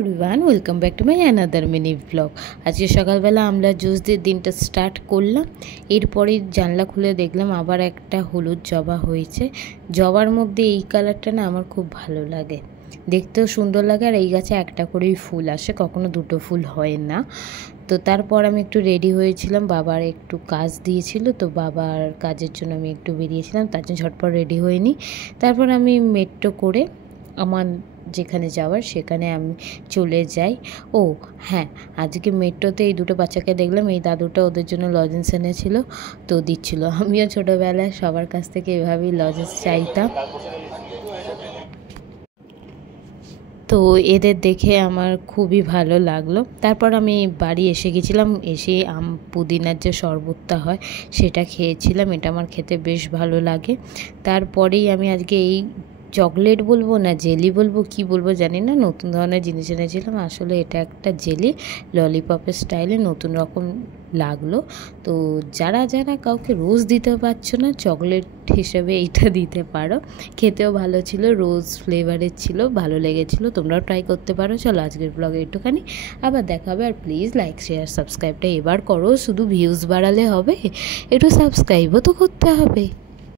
Everyone welcome back to my another mini blog. আজকে সকালবেলা আমরা জুস দিয়ে দিনটা স্টার্ট করলাম। এরপরেই জানলা খুলে দেখলাম আবার একটা হলুদ জবা হয়েছে। জবার মধ্যে এই কালারটা না আমার খুব ভালো লাগে, দেখতেও সুন্দর লাগে। আর এই গাছে একটা করেই ফুল আসে, কখনো দুটো ফুল হয় না। তো তারপর আমি একটু রেডি হয়েছিলাম, বাবার একটু কাজ দিয়েছিল, তো বাবার কাজের জন্য আমি একটু বেরিয়েছিলাম, তার জন্য ঝটপট রেডি হয়ে নিই। তারপর আমি মেট্রো করে আমার যেখানে যাওয়ার সেখানে আমি চলে যাই। ও হ্যাঁ, আজকে মেট্রোতে এই দুটো বাচ্চাকে দেখলাম, এই দাদুটা ওদের জন্য লজেন্স এনেছিল, তো দিচ্ছিল। আমিও ছোটোবেলায় সবার কাছ থেকে এভাবেই লজেন্স চাইতাম। তো এদের দেখে আমার খুবই ভালো লাগলো। তারপর আমি বাড়ি এসে গেছিলাম, এসে পুদিনার যে শরবতটা হয় সেটা খেয়েছিলাম, এটা আমার খেতে বেশ ভালো লাগে। তারপরেই আমি আজকে এই চকলেট বলবো না জেলি বলবো কি বলবো জানি না, নতুন ধরনের জিনিস এনেছিলাম। আসলে এটা একটা জেলি, ললিপপের স্টাইলে, নতুন রকম লাগলো। তো যারা যারা কাউকে রোজ দিতে পারছো না, চকলেট হিসেবে এইটা দিতে পারো। খেতেও ভালো ছিল, রোজ ফ্লেভারের ছিল, ভালো লেগেছিলো। তোমরাও ট্রাই করতে পারো। চলো আজকের ব্লগে একটুখানি, আবার দেখা হবে। আর প্লিজ লাইক শেয়ার সাবস্ক্রাইবটা এবার করো, শুধু ভিউজ বাড়ালে হবে, একটু সাবস্ক্রাইবও তো করতে হবে।